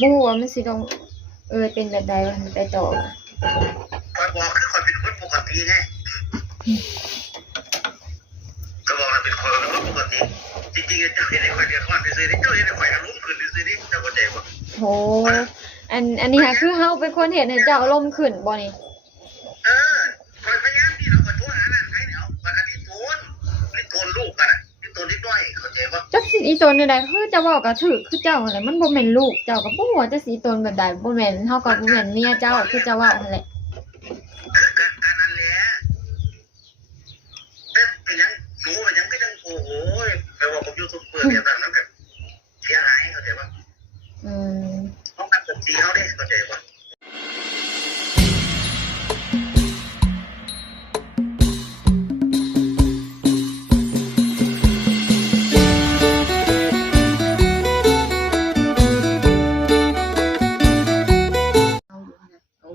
บ่ฮู้ว่ามันสิต้องเป็นแบบใดว่าไปต่อคอยบอกคือคอยเป็นคนปกติไงก็บอกเราเป็นคนปกติจริงๆเจ้าเห็นไอ้คอยเดือดร้อนไปซื้อเจ้าเห็นไอ้คอยอารมณ์ขึ้นไปซื้อนี่เจ้าเข้าใจป่ะโหอันนี้ค่ะคือเฮาเป็นคนเฮ็ดให้เจ้าอารมณ์ขึ้นบ่นี่คอยพยายามที่เราคอยโทรหาร้านขายเนี่ยเอาปกติโทนลูกกันนี่โทนนิดหน่อยเข้าใจป่ะจักสิอีตนใดคือจะเว้าก็ถูกคือเจ้านั่นแหละมันบ่แม่นลูกเจ้าก็บ่ฮู้ว่าจะสิตนแบบใดบ่แม่นเฮาก็บ่แม่นเมียเจ้าคือจะเว้านั่นแหละการนั้นแหละเป็นยังหนูเป็นยังก็ยังโอ้โหแปลว่าผมยูทูบเบอร์แบบนั้นแบบเสียหายเข้าใจป่ะต้องการจะตีเขาได้เข้าใจป่ะ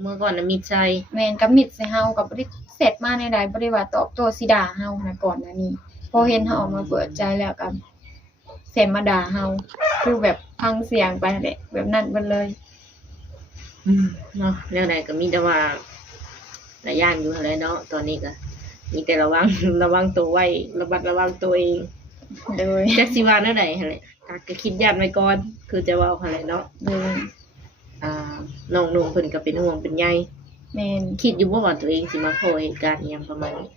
เมื่อก่อนน่ะมิดใจแม่นกับมิดใส่เฮาก็บ่ได้เสร็จมาแนวใดบ่ได้ว่าตอบโต้สิด่าเฮานะก่อนหน้านี้พอเห็นเฮาออกมาเปิดใจแล้วก็เสร็จมาด่าเฮาคือแบบฟังเสียงไปนั่นแหละแบบนั้นเบิดเลยเนาะแล้วใดก็มีแต่ว่าหลายอย่างอยู่หั่นแหละเนาะตอนนี้ก็มีแต่ระวังตัวไว้ระมัดระวังตัวเองโดยจักสิว่าแนวใดหั่นแหละก็คิดย้านไว้ก่อนคือจะเว้าหั่นแหละเนาะโดยน้องนุ่งเพิ่นก็เป็นห่วงเป็นใยแม่นคิดอยู่บ่ว่าตัวเองสิมาพ้อเหตุการณ์อิหยังประมาณนี้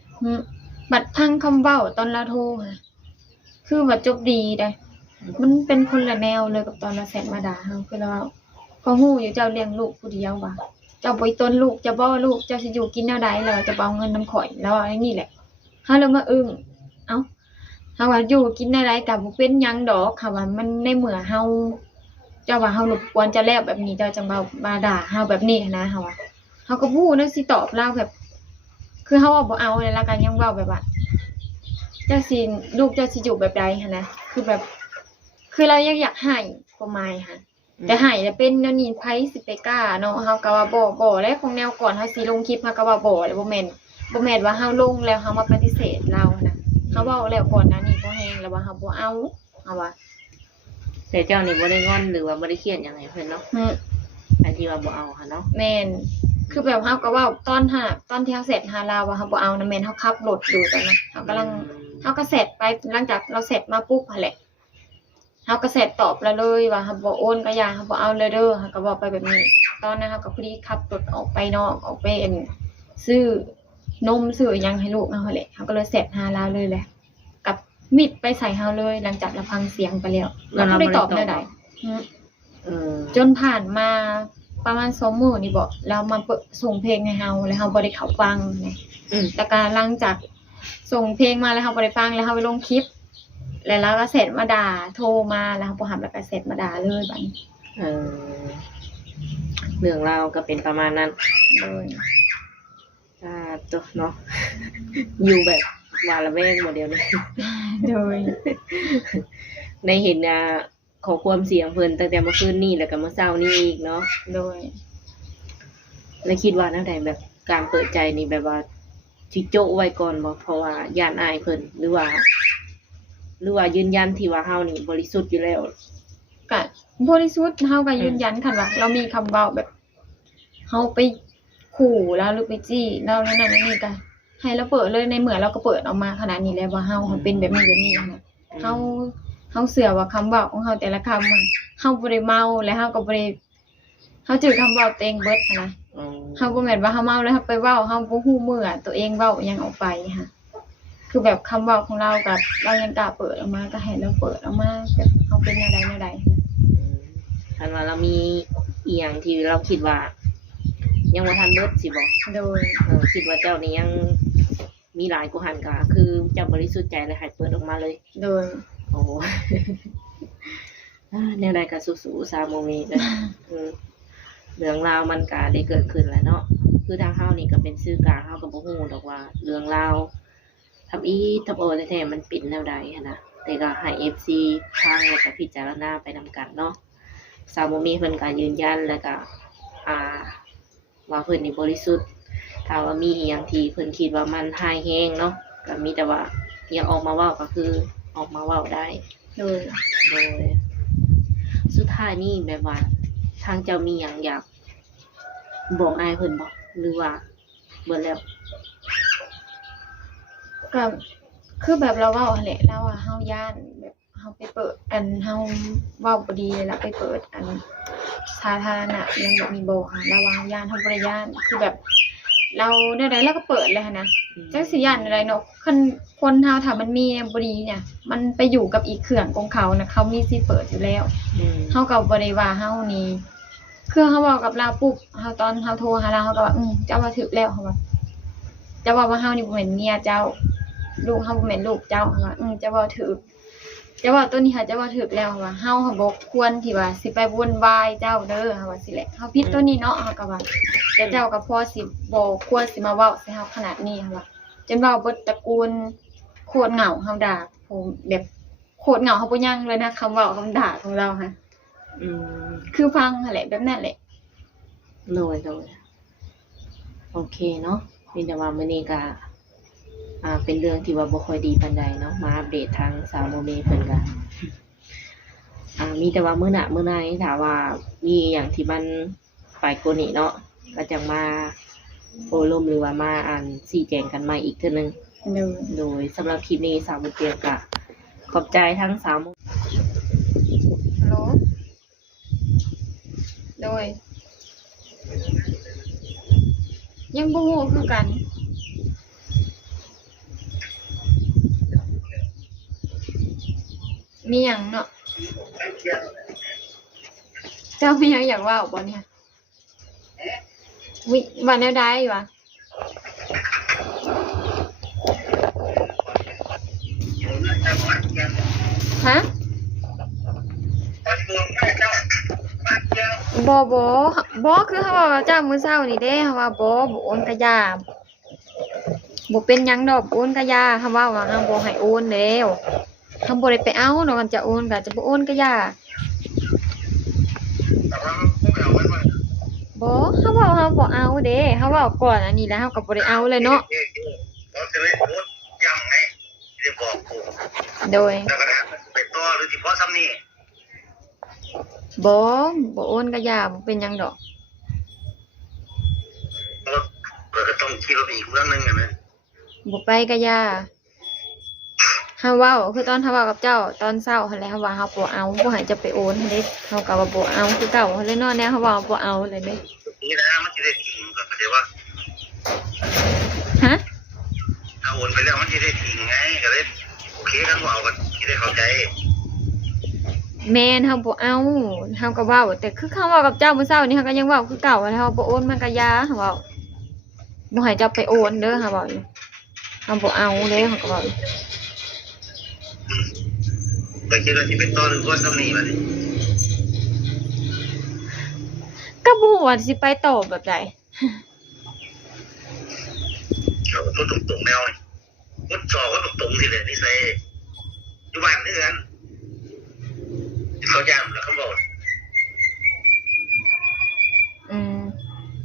บัดพังคำเว้าตอนเราโทรค่ะคือว่าจบดีได้มันเป็นคนละแนวเลยกับตอนเราแชทมาด่าเฮาคือเราพอฮู้อยู่เจ้าเลี้ยงลูกผู้เดียวว่าเจ้าบ่อีต้นลูกจะบ่ลูกเจ้าสิอยู่กินแนวใดแล้วจะเอาเงินนำข่อยแล้วอันนี้แหละเฮาเลยมาอึ้งเอ้าเฮาว่าอยู่กินแนวใดก็บ่เป็นหยังดอกค่ะว่ามันในเมื่อเฮาเจ้าว่าเฮารบกวนเจ้าแล้วแบบนี้เจ้าจังมาด่าเฮาแบบนี้นะเฮาว่าเฮาก็บ่รู้นะสิตอบลาวแบบคือเฮาว่าบ่เอาแล้วก็ยังเว้าแบบว่าเจ้าสิลูกเจ้าสิอยู่แบบใดหั่นนะคือแบบคือเรายังอยากให้ประมาณค่ะแต่ให้แล้วเป็นแนวนี้ไผสิไปกล้าเนาะเฮาก็ว่าบ่แล้วของแนวก่อนเฮาสิลงคลิปเฮาก็ว่าบ่แล้วบ่แม่นว่าเฮาลงแล้วเฮามาปฏิเสธเรานะเฮาเว้าแล้วก่อนหน้านี้บ่แฮงแล้วว่าเฮาบ่เอาเฮาว่าแต่เจ้านี่บ่ได้งอนหรือว่าบ่ได้เครียดหยังไงเพิ่นเนาะอันที่ว่าบ่เอาค่ะเนาะแม่นคือแบบเฮาก็เว้าตอนที่เฮาเสร็จหาลาวว่าเฮาบ่เอานะแม่นเฮาขับรถอยู่ตอนนั้นเฮากำลังเฮาก็เสร็จไปหลังจากเราเสร็จมาปุ๊บหั่นแหละเฮาก็เสร็จตอบแล้วเลยว่าเฮาบ่โอนก็อย่าเฮาบ่เอาเลยเด้อเฮาก็บอกไปแบบนี้ตอนนั้นเฮาก็พอดีขับรถออกไปนอกออกไปซื้อนมซื้อหยังให้ลูกเฮาแหละเฮาก็เลยเสร็จหาลาวเลยแหละกับมิดไปใส่เฮาเลยหลังจากเราฟังเสียงไปแล้วเราบ่ได้ตอบได้จนผ่านมาประมาณ2 มื้อนี่บ่แล้วมาส่งเพลงให้เฮาแล้วเฮาบ่ได้เข้าฟังไงแต่ก็หลังจากส่งเพลงมาแล้วเฮาบ่ได้ฟังแล้วเฮาไปลงคลิปแล้วเราก็เสร็จมาด่าโทรมาแล้วเฮาบ่หับแล้วก็เสร็จมาด่าเลยบัดนี้เรื่องราวก็เป็นประมาณนั้นเลยตัวเนาะอยู่แบบว่าระแวงบ่เดียวนี้โดยในเห็นขอความเสียงเพิ่นตั้งแต่เมื่อคืนนี้แล้วก็เมื่อเช้านี้อีกเนาะโดยแล้วคิดว่าแนวใดแบบการเปิดใจนี่แบบว่าสิโจ๊ะไว้ก่อนบ่เพราะว่าย่านอายเพิ่นหรือว่ายืนยันที่ว่าเฮานี่บริสุทธิ์อยู่แล้วก็บริสุทธิ์เฮาก็ยืนยันคันว่าเรามีคำเว้าแบบเฮาไปขู่แล้วหรือไปจี้แล้วนั่นนี่ก็ให้เราเปิดเลยในเมื่อเราก็เปิดออกมาขนาดนี้แล้วว่าเฮาเป็นแบบนี้นะเฮาเชื่อว่าคำเว้าของเฮาแต่ละคำเฮาบ่ได้เมาและเฮาก็บ่ได้เฮาจื้อคำเว้าตัวเองเบิดนะเฮาบ่แม่นว่าเฮาเมาแล้วเฮาไปเว้าเฮาบ่ฮู้มื้อตัวเองเว้าอิหยังออกไปค่ะคือแบบคำเว้าของเรากับเรายังกล้าเปิดออกมาก็ให้เราเปิดออกมาแบบเฮาเป็นแนวใดคันว่าเรามีอีหยังที่เราคิดว่ายังบ่ทันเบิดสิบ่โดยคิดว่าเจ้านี่ยังมีหลายกว่าหันก็คือเจ้าบริสุทธิ์ใจและให้เปิดออกมาเลยโดยโอ้แนวใดก็สู้ๆซาโมเมเด้อเรื่องราวมันก็ได้เกิดขึ้นแล้วเนาะคือทางเฮานี่ก็เป็นสื่อกลางเฮาก็บ่ฮู้ดอกว่าเรื่องราวทำโอแท้ๆมันเป็นแนวใดหันน่ะแต่ก็ให้ FC ฟังแล้วก็พิจารณาไปนำกันเนาะซาโมเมเพิ่นก็ยืนยันแล้วก็ว่าเพิ่นนี่บริสุทธิ์ถ้าว่ามีอีหยังที่เพิ่นคิดว่ามันหายแฮงเนาะก็มีแต่ว่าอยากออกมาเว้าก็คือออกมาเว้าได้โดยสุดท้ายนี่แบบว่า ทางเจ้ามีหยังอยากบอกอายเพิ่นบ่หรือว่าเบิดแล้ว ก็คือแบบเราเว้าหั่นแหละเราว่าเฮาย้านแบบเฮาไปเปิดอันเฮาเว้าบ่ดีแล้วไปเปิดอันสาธารณะอิหยังแบบนี้บ่ค่ะเราว่าเฮาย้านเฮาบ่ได้ย้านคือแบบ เราได้ใดเราก็เปิดเลยหั้นนะจักสิย้านอะไรเนาะคันคนเฮาถ้ามันมีบ่ดีเนี่ย มันไปอยู่กับอีกเครื่องของเขานะเขามีสิทธิ์เปิดอยู่แล้ว เฮาก็บ่ได้ว่าเฮานี่คือเฮาเว้ากับเราปุ๊บเฮาตอนเฮาโทรหาเราเฮาก็ว่าเจ้าว่าถูกแล้วเฮาว่าเจ้าว่าเฮานี่บ่แม่นเมียเจ้าลูกเฮาบ่แม่นลูกเจ้าเฮาว่าเจ้าว่าถูกเจ้าว่าตัวนี้ค่ะเจ้าว่าถูกแล้วเฮาว่าเฮาบ่ควรที่ว่าสิไปวุ่นวายเจ้าเด้อเฮาว่าสิแหละเฮาผิดตัวนี้เนาะเฮาก็ว่าแต่เจ้าก็พอสิบ่ควรสิมาเว้าใส่เฮาขนาดนี้เฮาว่าจนเว้าเบิดตระกูลโคตรเหงาเฮาด่าผมแบบโคตรเหงาเฮาบ่ยังเลยนะคำเว้าคำด่าของเราค่ะ คือฟังนั่นแหละแบบนั้นแหละ โดยโอเคเนาะมีแต่ว่ามื้อนี้ก็เป็นเรื่องที่ว่าบ่ค่อยดีปานใดเนาะมาอัปเดตทางสาวโมเมเพิ่นก็มีแต่ว่ามื้อหน้ามื้อไหนถ้าว่ามีหยังที่มันไปกว่านี้เนาะก็จังมาโอ้ลมหรือว่ามาชี้แจงกันใหม่อีกเทื่อนึงโดยสำหรับคลิปนี้สาวบ่เตียงก็ขอบใจทั้งสาว ฮัลโหลโดย ยังบ่ฮู้คือกัน มีหยังเนาะ เจ้ามีหยังอยากเว้าบ่เนี่ยวิว่าแนวใดวะฮะบ่คือเขาว่าเจ้ามื้อเช้านี่เด้เขาว่าบ่โอนกะยาบ่เป็นหยังดอกโอนกะยาเขาว่าเฮาบ่ให้โอนแล้วเฮาบ่ได้ไปเอาเนาะกันจะโอนก็จะบ่โอนกะยาบ่เฮาว่าเฮาบ่เอาเด้เฮาเว้าก่อนอันนี้แล้วเฮาก็บ่ได้เอาเลยเนาะโดยบ่โอนกะยาบ่เป็นหยังดอกก็ต้องขี่รถอีกเรื่องนึงอ่ะนะ บ่ไปกะยาเฮาเว้าคือตอนเฮาเว้ากับเจ้าตอนเช้าหั่นแหละเฮาว่าเฮาบ่เอาบ่ให้เจ้าไปโอนเด้เฮาก็ว่าบ่เอาคือเก่าหั่นเลยเนาะแนวเฮาว่าบ่เอาเลยเด้นี่นะมันสิได้ทิ้งก็เข้าใจว่า ฮะ ถ้าโอนไปแล้วมันสิได้ทิ้งไงก็เลยโอเคกันบ่เอาก็สิได้เข้าใจแม่นเฮาบ่เอาเฮาก็เว้าแต่คือเขาเว้ากับเจ้ามื้อเช้านี่เฮาก็ยังเว้าคือเก่าว่าเฮาบ่โอนมันก็ยาเฮาเว้าบ่ให้เจ้าไปโอนเด้อเฮาเว้าอยู่เฮาบ่เอาเด้เฮาก็เว้าก็คิดว่าสิเป็นต่อหรือว่าซ้ำนี่บัดนี้ก็บ่ฮู้ว่าสิไปต่อแบบใดเอาตัวตรงๆแนวนี่มุดจอก็ตรงๆนี่แหละนิสัยอยู่บ้านนี่กันเขาย่ำแล้วเขาบอก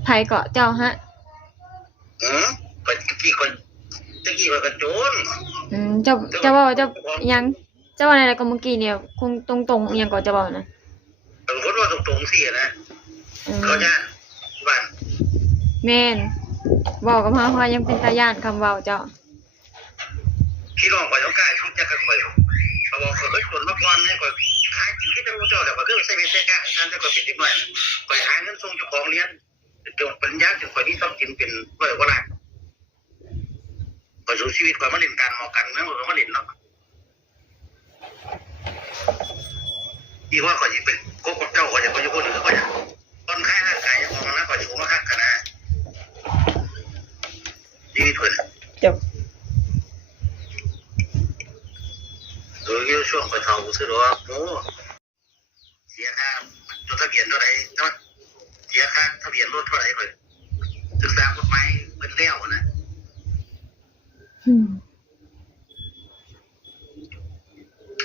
ไผเกาะเจ้าฮะก็ตะกี้คนกระโจนเจ้าว่าเจ้ายังเจ้าว่าอะไรก็เมื่อกี้เนี่ยคงตรงๆยังก็จะบอกนะคนว่าตรงๆสินะเขาย่ำบ้านแม่นบอกกับเฮาว่ายังเป็นตาย่านคำเว้าเจ้าพี่น้องข่อยต้องกล้าชุดจักข่อยเขาบอกเขาเคยคนมาก่อนให้ข่อยหากินที่จังหวัดเจ้าแล้วก็คือใส่เวทกะท่านจะก็เป็นเด็กน้อยข่อยหาเงินส่งเจ้าของเรียนจนปริญญาจนข่อยมีทรัพย์สินเป็นร้อยกว่าล้านข่อยสู้ชีวิตข่อยมาเล่นการเมากันเมืองข่อยมาเล่นเนาะที่ว่าข่อยสิเป็นโกกับเจ้าข่อยจะไปอยู่คนอื่นข่อยตอนค่ายร่างกายของมันนะข่อยสูงมาคักกันนะชีวิตเพิ่นจบโดยช่วงข่อยเฒ่าซื่อว่าโอ้เสียค่าจดทะเบียนเท่าไหร่เสียค่าทะเบียนรถเท่าไหร่ข่อยศึกษากฎหมายเพิ่นแล้วนะ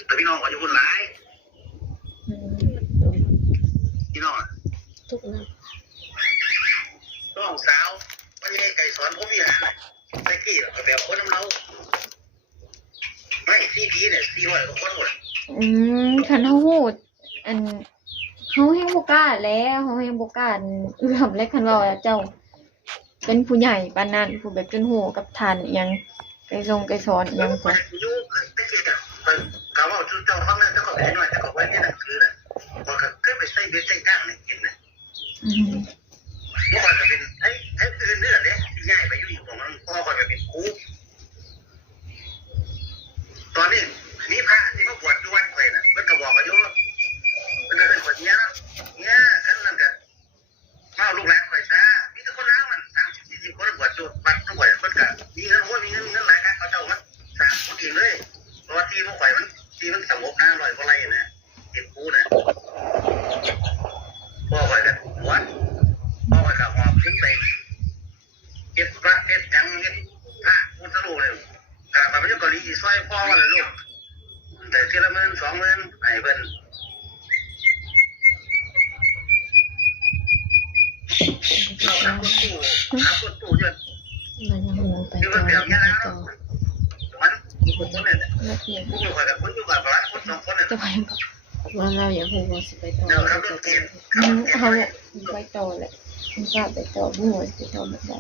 แต่พี่น้องข่อยอยู่คนหลายพี่น้องทุกนะน้องสาววันนี้ไก่สอนผมอยู่หั่นไอ้กี้ก็แบบคนน้ำเราไม่ซีพีเนี่ย400กว่าคนหมดคันเฮาฮู้อัน เฮาแฮงบ่กล้าแล้วเฮาแฮงบ่กล้าเอื้อมเลยคันว่าเจ้า เป็นผู้ใหญ่ปานนั้นผู้แบบจนโหกับทานอิหยังไกไกสอนอิหยัง คอยอยู่ตะกี้กันคอยว่าเจ้าฟังนั้นเจ้าก็ไปหน่อยเจ้าก็ไว้ในหนังสือแหละพอเคยไปใส่เบ็ดใส่ก้างนี่กินนะ อืม เมื่อก่อนก็เป็นไอ้อื่นเรื่องนี้ที่ย้ายไปอยู่อีกของมันพ่อก่อนก็เป็นครูตอนนี้มีพระที่เขาบวชอยู่วัดข่อยน่ะเพิ่นก็บอกว่าอยู่เพิ่นก็เอิ้นว่าเนี่ยกันนั่นก็มาลูกหลานข่อยซะมีแต่คนลาวมัน30-40คนบวชอยู่วัดข่อยเพิ่นก็มีเงินหลายคักเขาเจ้ามันสร้างคนเองเลยเพราะว่าที่ข่อยมันสงบนะ100กว่าไร่น่ะเป็นครูน่ะพ่อข่อยก็บวชพ่อข่อยก็หอบขึ้นไปเฮ็ดพระเฮ็ดหยังเฮ็ดพระพุทธรูปเลยไปอยู่เกาหลีสิซอยพ่อว่าเลยลูกแต่ทีละ10,000 20,000ให้เพิ่นเราทำคนตู้เยอะ มันยังหูไป คือ ต่ มัน อ เปลี่ยน ไป เงี้ยแล้ว ต่อ มันคนเนี่ย แล้วเพียง ผู้อยู่กับคนอยู่กับร้านคน2คนเนี่ย จะไปบ่ ว่าเราอยากหูว่าสิไปต่อ เดี๋ยว เรา ครับ จะ รถ ไป เกียร์ เฮาไปต่อแหละมันกล้าไปต่อบ่ฮู้ว่าสิไปต่อแบบใด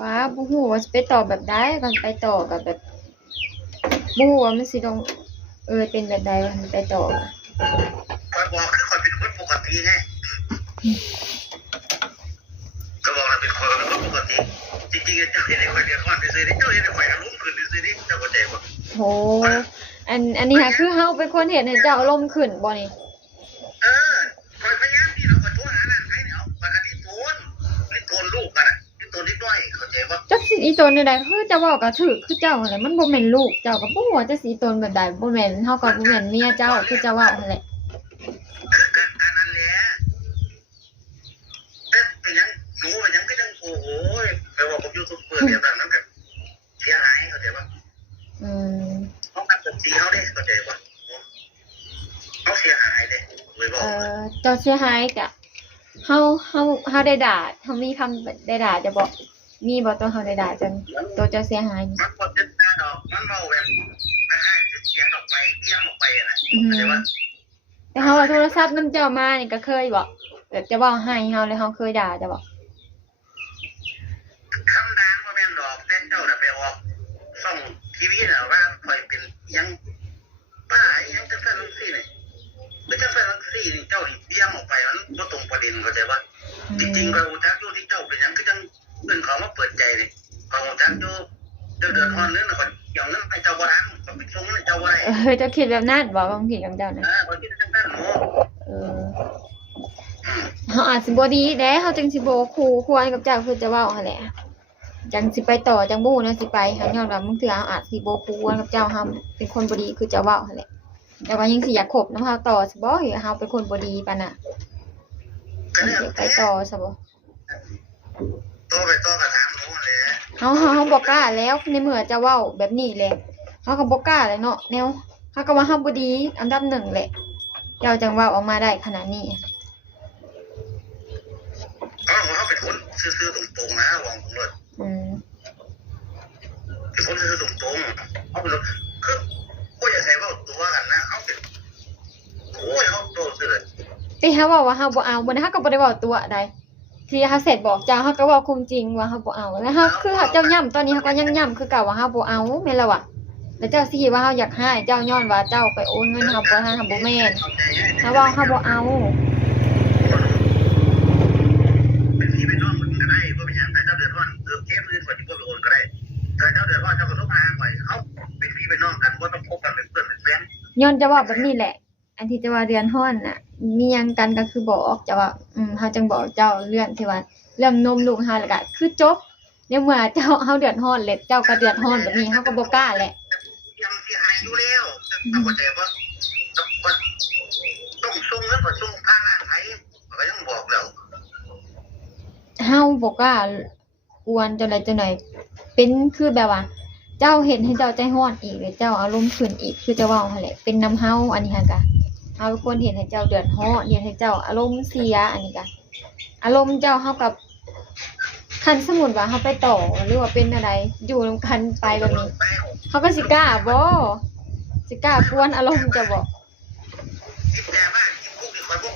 ว่าบ่ฮู้ว่าสิไปต่อแบบใดกันไปต่อกับแบบบ่ฮู้ว่ามันสิต้องเป็นแบบใดว่ามันไปต่อ คอยบอกคือคอยเป็นคนปกติไงก็บอกเราเป็นคนปกติจริงๆเจ้าเห็นไอ้คอยเดือดร้อนไปซื้อเจ้าเห็นไอ้คอยอารมณ์ขึ้นไปซื้อนี่เจ้าก็ใจว่า โหอันนี้ค่ะคือเฮาเป็นคนเฮ็ดให้เจ้าอารมณ์ขึ้นบ่นี่ คอยพยายามที่เราคอยโทรหาร้านขายเนี่ยเอาปกติโทนลูกกันโทนนิดหน่อยเข้าใจว่า จักสิอีตนใดๆคือจะเว้าก็ถูกคือเจ้านั่นแหละมันบ่แม่นลูกเจ้าก็บ่ฮู้ว่าจะสิอีตนแบบใดบ่แม่นเฮาก็บ่แม่นเมียเจ้าคือจะเว้านั่นแหละ คือการนั้นแหละแต่เป็นยังหนูเป็นยังก็ยังโอ้โหแปลว่าผมยูทูบเบอร์แบบนั้นแบบเสียหายเข้าใจว่า อืม เขาทำกับสีเขาได้เข้าใจว่าเขาเสียหายเลยเลยบอก เจ้าเสียหายกะเฮาได้ด่าเฮามีคำได้ด่าจะบอกมีบ่ตัวเฮาได้ด่าจนตัวเจ้าเสียหาย มันกดยึดหน้าดอกมันเมาแบบคล้ายๆจะเสียออกไปเบี้ยงออกไปนะ อือ เข้าใจว่า แต่เฮาเอาโทรศัพท์นำเจ้ามานี่ก็เคยบ่แบบจะเว้าให้เฮาแล้วเฮาเคยด่าจะบอก คำด่าก็แม่นดอกแต่เจ้าน่ะไปออกช่องทีวีน่ะว่าคอยเป็นยังป้ายังจะสั่นสิเนี่ยไม่จะสั่นสินี่เจ้าดิเบี้ยงออกไปมันก็ตรงประเด็นเข้าใจว่าจริงๆเราจักอยู่ที่เจ้าเป็นยังคือจังเพื่อนเขามาเปิดใจเลยเขาจักอยู่เดือดร้อนเรื่องน่ะก่อนอย่างนั้นให้เจ้าบ่ทันก็ไปส่งให้เจ้าบ่ได้ เจ้าคิดแบบนั้นบ่บางทีกับเจ้าน่ะ เขาคิดจังซั่นเนาะ เฮาอาจสิบ่ดีแด้เฮาจังสิบ่ควรกับเจ้าคือจะเว้าหั่นแหละจังสิไปต่อจังบ่ฮู้แนวสิไปหาย้อนว่าบางเทื่อเฮาอาจสิบ่ควรกับเจ้าเฮาเป็นคนบ่ดีคือจะเว้าหั่นแหละแต่ว่ายังสิอยากคบนำเฮาต่อสิบ่เฮ็ดเฮาเป็นคนบ่ดีปานน่ะ ก็เนี่ย ไปต่อซะบ่ โตไปโตก็ถามหนูเลย เฮาบ่กล้าแล้วในเมื่อจะเว้าแบบนี้แหละเฮาก็บ่กล้าเลยเนาะแนวเฮาก็ว่าเฮาบ่ดีอันดับหนึ่งแหละเจ้าจังเว้าออกมาได้ขนาดนี้ เขาเป็นคนซื่อๆตรงๆนะหวังผมเลย อืม เป็นคนซื่อๆตรงๆเขาเป็นคือก็อย่าใส่ว่าตัวกันนะเขาเป็นโอ้ยเขาโตซื่อเลย แต่เฮาเว้าว่าเฮาบ่เอาบ่ได้เฮาก็บ่ได้เว้าตัวใดที่เฮาเสร็จบอกเจ้าเฮาก็เว้าความจริงว่าเฮาบ่เอาแล้วเฮาคือเจ้าย้ำตอนนี้เฮาก็ยังย้ำคือเก่าว่าเฮาบ่เอาแม่นแล้วว่ะแล้วเจ้าสิคิดว่าเฮาอยากให้เจ้าย้อนว่าเจ้าไปโอนเงินเฮาบ่ทันเฮาบ่แม่นเฮาเว้าเฮาบ่เอา เป็นพี่เป็นน้องมันก็ได้เพราะเป็นอย่างแต่เจ้าเดือดร้อนเคสอื่นกว่าที่พวกไปโอนก็ได้แต่เจ้าเดือดร้อนเจ้าก็ต้องมาไปเขาเป็นพี่เป็นน้องกันว่าต้องพบกันเป็นเพื่อนเป็นแฟน ย้อนจะเว้าแบบนี้แหละ อันที่จะว่าเดือนฮ้อนน่ะ มีหยังกันก็คือบอกจะว่าเฮาจังบอกเจ้าเรื่องที่ว่าเรื่องนมลูกเฮาแล้วก็คือจบในเมื่อเจ้าเฮาเดือดร้อนแล้วเจ้าก็เดือดร้อนแบบนี้เฮาก็บ่กล้าแหละ ยังเสียหายอยู่แล้วแต่ว่าต้องส่งเงินก่อนส่งค่าร้านไทยก็ยังบอกแล้ว เฮาบ่กล้ากวนจังไดจังไดเป็นคือแบบว่า เจ้าเห็นให้เจ้าใจร้อนอีกแล้วเจ้าอารมณ์ขึ้นอีกคือจะเว้าหั่นแหละเป็นน้ำเฮาอันนี้หั่นก็เฮาควรเห็นให้เจ้าเดือดร้อนเห็นให้เจ้าอารมณ์เสียอันนี้ก็อารมณ์เจ้าเฮากับคันสมมุติว่าเฮาไปต่อหรือว่าเป็นอะไรอยู่นำกันไปแบบนี้เฮาก็สิกล้าบ่สิกล้ากวนอารมณ์จะบ่ ติดแต่บ้าน ข่อยบ่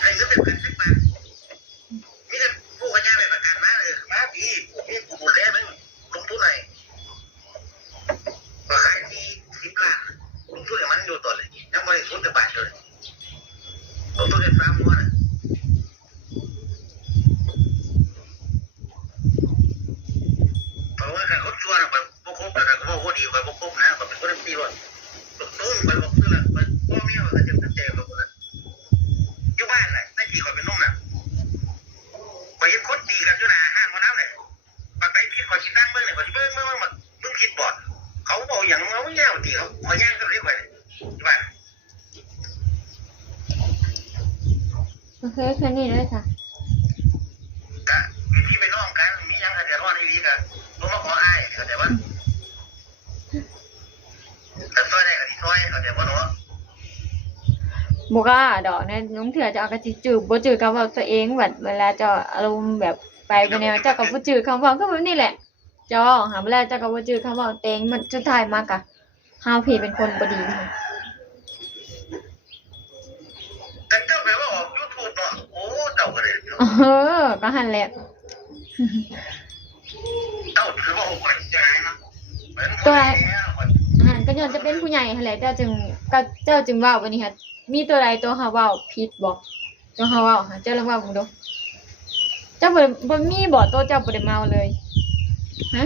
ให้เงินเป็นพัน10 บาทมีแต่ผู้ขยันไปประกันมาเลยมาดีนี่กูดูแลมึงลงทุนให้ก็ขายที่10 ล้านลงทุนให้มันอยู่ต่อเลยยังบ่ได้ทุนแต่บาทเลยลงทุนได้3 หัวน่ะเพราะว่าการคบชั่วน่ะมันบ่คบแล้วก็บ่ดีกว่าบ่คบนะก็เป็นคนที่ว่าตุ้มไปบ่คือละมันพ่อแม่ก็จะตั้งใจกับคนนั้นอยู่บ้านน่ะแต่ที่ข่อยเป็นนุ่มน่ะข่อยเห็นคนตีกันอยู่หน้าห้างมื้อนั้นน่ะบางไปผิดข่อยสิตั้งเบิ่งนี่ข่อยสิเบิ่งมึงผิดบ่เขาบ่หยังเอาแนวตีเขาข่อยย่างกันเลยข่อยอยู่บ้าน โอเคแค่นี้เลยค่ะ ก็มีพี่ไปน้องกันมีหยังก็เดือดร้อนอีหลีก็บ่มาขออ้ายเข้าใจบ่ถ้าซอยได้ก็สิซอยเข้าใจบ่เนาะ บกล้าดอกเนี่ยน้องเถื่อจะเอากระจิจืบบ่จือคำว่าตัวเองแบบเวลาเจะอารมณ์แบบไปแนวเจ้ากับบ่จือคำว่าก็แบบนี้แหละเจ้าหาเวลาเจ้ากับบ่จือคำว่าเต็งมันสุดท้ายมากะเฮาพี่เป็นคนบ่ดีค่ะ แต่เจ้าไปว่าออก YouTube เนาะโอ้เจ้าก็เลย ก็หันแหละ เจ้าคือว่าโอ้ยใจนะ ตัวหันก็ย้อนจะเป็นผู้ใหญ่หั่นแหละเจ้าจึงเว้าบัดนี้ค่ะมีตัวใดตัวเฮาเว้าผิดบ่ตัวเฮาเว้าหาเจ้าลองเว้าเบิ่งดูเจ้าบ่มีบ่ตัวเจ้าบ่ได้เมาเลยฮะ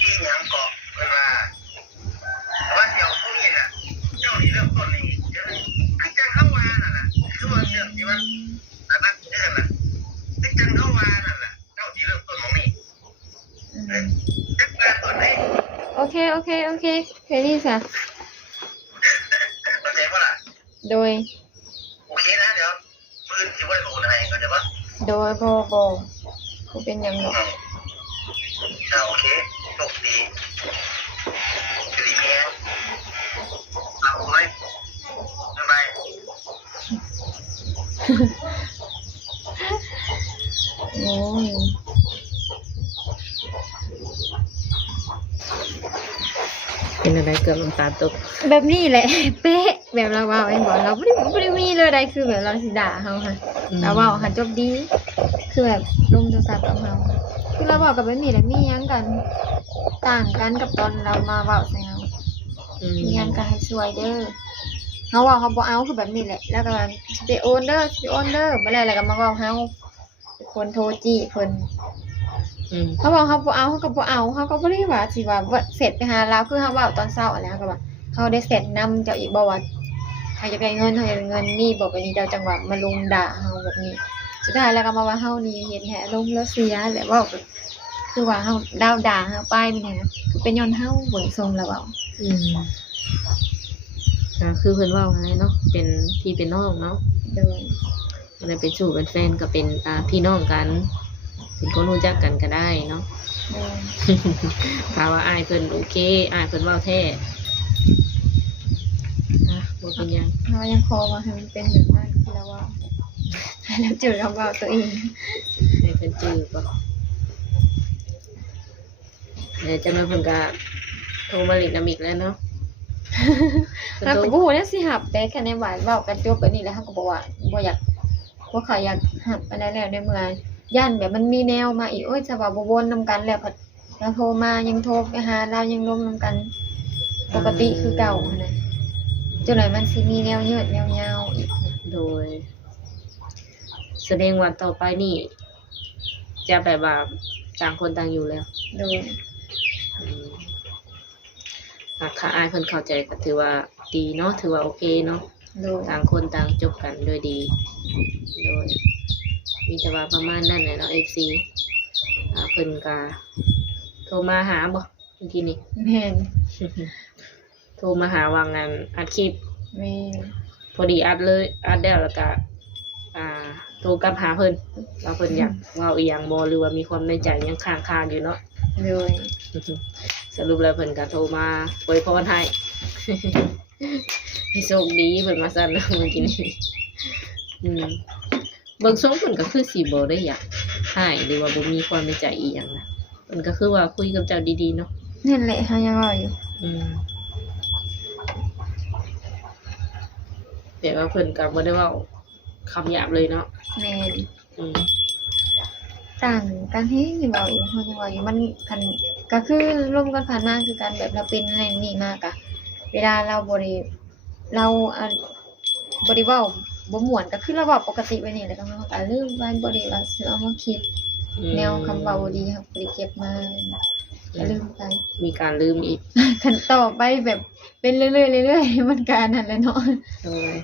ที่หยังเกาะเพิ่นว่าเดี๋ยวผู้นี้น่ะเจ้านี่เริ่มต้นนี่คือจังเข้ามานั่นน่ะคือว่าเรื่องที่มันนักเรื่องน่ะคือจังเข้ามานั่นน่ะเจ้าที่เริ่มต้นของนี่จักการต้นไหน โอเคเคนี่ค่ะ เข้าใจบ่ล่ะ โดย โอเคนะเดี๋ยวมื้อสิบ่ได้โอนให้เข้าใจบ่ โดยบ่เป็นหยังหรอก โอเคโชคดีสิริแม่เอาไว้บ๊ายบาย โอ้ย เป็นอะไรเกือบน้ำตาตก แบบนี้แหละ เป๊ะแบบเราเว้าเองบ่เราบ่ได้มีเลยใดคือแบบเราสิด่าเฮาค่ะเราเว้าค่ะจบดี คือแบบลมโทรศัพท์กับเฮาคือเราเว้ากับแบบนี้แหละมีหยังกัน ต่างกันกับตอนเรามาเว้าใส่เฮามีหยังก็ให้ช่วยเด้อเฮาเว้าเขาบ่เอาคือแบบนี้แหละ แล้วก็สิไปโอนเด้อบ่แล้วก็มาเว้าเฮาเป็นคนโทรจี้เพิ่น เขาบอกเขาบ่เอาเขาก็บ่เอาเขาก็บ่ได้ว่าสิว่าเสร็จไปหาเราคือเขาเว้าตอนเช้าแล้วก็ว่าเขาได้เสร็จนำเจ้าอีกบ่ว่าใครจะได้เงินนี่บอกไปนี่เจ้าจังหวะมาลงด่าเฮาแบบนี้สุดท้ายแล้วก็มาว่าเฮานี่เห็นแท้ลมแล้วเสียแหละว่าคือว่าเฮาดาวด่าเฮาไปนี่นะคือเป็นย้อนเฮาเบิ่งทรงแล้วเว้า คือเพิ่นเว้าไงเนาะเป็นพี่เป็นน้องเนาะ โดย มันเลยเป็นสู่เป็นแฟนก็เป็นพี่น้องกัน เป็นคนรู้จักกันก็ได้เนาะ โดย ถ้าว่าอ้ายเพิ่นโอเคอ้ายเพิ่นเว้าแท้บ่เป็นหยัง เฮายังขอว่าให้มันเป็นแบบนั้นคือแล้วว่าให้เราเจอคำเว้าตัวเอง ให้เพิ่นจื้อบ่เดี๋ยวจังนั้นเพิ่นก็โทรมาเล่นนำอีกแล้วเนาะ แล้วก็บ่ฮู้เนี่ยสิหับแต่แค่ในหวานเว้ากันจบแบบนี้แล้วเฮาก็บอกว่าบ่อยากบ่ค่อยอยากหับปานใดแล้วในเมื่อย่านแบบมันมีแนวมาอีกโอ๊ยจะว่าบ่วนนำกันแล้วพัดแล้วโทรมายังโทรไปหาเรายังร่วมนำกัน ปกติคือเก่าหั้นน่ะจนไหนมันสิมีแนวยืดแนวยาวอีก โดย แสดงว่าต่อไปนี่จะแบบว่าต่างคนต่างอยู่แล้ว โดย หากอายเพิ่นเข้าใจก็ถือว่าดีเนาะถือว่าโอเคเนาะ โดย ต่างคนต่างจบกันโดยดี โดยมีแต่ว่าประมาณนั้นแหละเนาะ FC เพิ่นก็โทรมาหาบ่เมื่อกี้นี่ แม่น โทรมาหาวางงานอัดคลิป แม่น พอดีอัดแล้วแล้วก็โทรกลับหาเพิ่นว่าเพิ่นอยากเว้าอีหยังบ่หรือว่ามีความในใจยังค้างคาอยู่เนาะ โดย สรุปแล้วเพิ่นก็โทรมาอวยพรให้ ให้โชคดีเพิ่นมาสั่นเมื่อกี้นี้เบิ่งทรงเพิ่นก็คือสิบ่ได้อยากให้หรือว่าบ่มีความในใจอีหยังนะเพิ่นก็คือว่าคุยกับเจ้าดีๆเนาะ นั่นแหละเฮายังเว้าอยู่ แต่ว่าเพิ่นก็บ่ได้เว้าคำหยาบเลยเนาะ แม่น อืม ต่างกันเฮ้ยเว้าอยู่เฮายังเว้าอยู่มันคันก็คือร่วมกันผ่านมาคือการแบบเราเป็นอะไรนี่มากอะเวลาเราบ่ได้เราบ่ได้เว้าบ่ม่วนก็คือเราเว้าปกติไว้นี่แหละก็มันก็ลืมไว้บ่ได้ว่าสิเอามาคิดแนวคำเว้าบ่ดีครับบ่ได้เก็บมาก็ลืมไป มีการลืมอีก คันต่อไปแบบเป็นเรื่อยๆเรื่อยๆมันก็อันนั้นแหละเนาะ โดย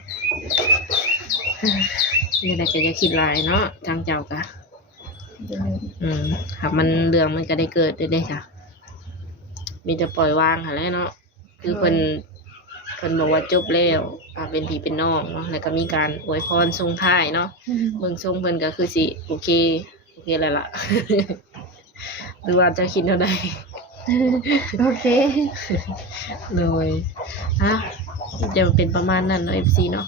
นี่แหละก็อย่าคิดหลายเนาะทางเจ้าก็ครับมันเรื่องมันก็ได้เกิดได้ค่ะ มีแต่ปล่อยวางหั่นแหละเนาะคือเพิ่นบอกว่าจบแล้วเป็นพี่เป็นน้องเนาะแล้วก็มีการอวยพรส่งท้ายเนาะเบิ่งทรงเพิ่นก็คือสิโอเคแล้วล่ะ หรือว่าจะคิดเท่าใด โอเค เลยจะเป็นประมาณนั้นเนาะ FC เนาะ